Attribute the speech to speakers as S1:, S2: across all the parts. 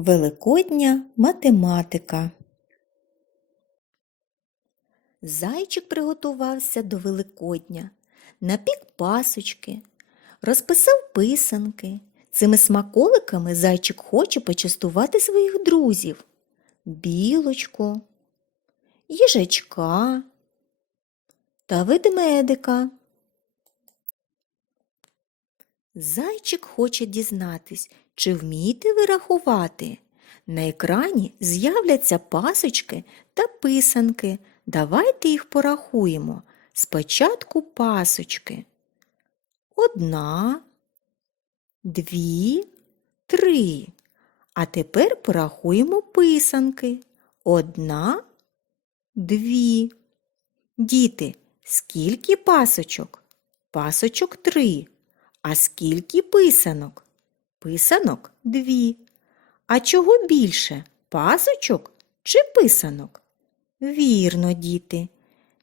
S1: Великодня математика. Зайчик приготувався до Великодня, напік пасочки, розписав писанки. Цими смаколиками зайчик хоче почастувати своїх друзів. Білочку, їжачка та ведмедика. Зайчик хоче дізнатись, чи вмієте ви рахувати. На екрані з'являться пасочки та писанки. Давайте їх порахуємо. Спочатку пасочки. Одна, дві, три. А тепер порахуємо писанки. Одна, дві. Діти, скільки пасочок? Пасочок три. А скільки писанок? Писанок дві. А чого більше? Пасочок чи писанок? Вірно, діти.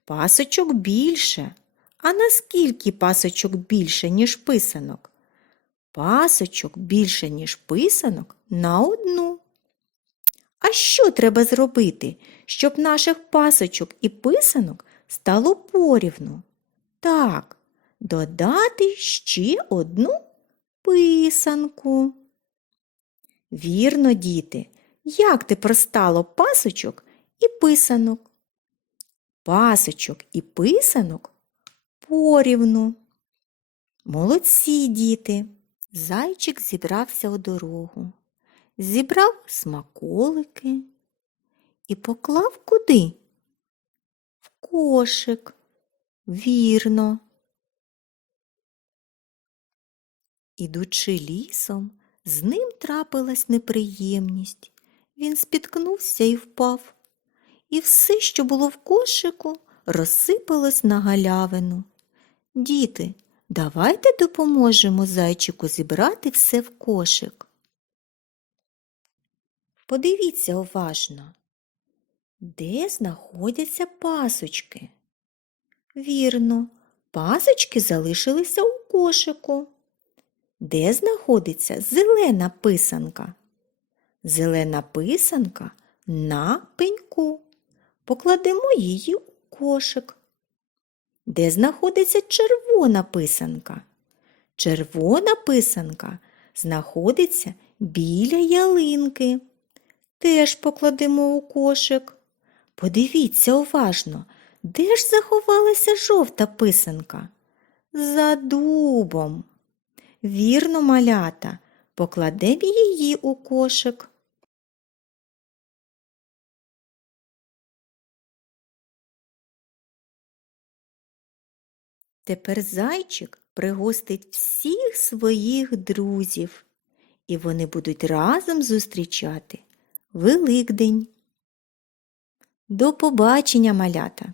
S1: Пасочок більше. А наскільки пасочок більше, ніж писанок? Пасочок більше, ніж писанок на одну. А що треба зробити, щоб наших пасочок і писанок стало порівну? Так, додати ще одну писанку. Вірно, діти, як тепер стало пасочок і писанок? Пасочок і писанок порівну. Молодці діти. Зайчик зібрався у дорогу, зібрав смаколики і поклав куди? В кошик. Вірно. Ідучи лісом, з ним трапилась неприємність. Він спіткнувся і впав. І все, що було в кошику, розсипалось на галявину. Діти, давайте допоможемо зайчику зібрати все в кошик. Подивіться уважно, де знаходяться пасочки. Вірно, пасочки залишилися у кошику. Де знаходиться зелена писанка? Зелена писанка на пеньку. Покладемо її у кошик. Де знаходиться червона писанка? Червона писанка знаходиться біля ялинки. Теж покладемо у кошик. Подивіться уважно, де ж заховалася жовта писанка? За дубом. Вірно, малята, покладемо її у кошик. Тепер зайчик пригостить всіх своїх друзів, і вони будуть разом зустрічати Великдень. До побачення, малята!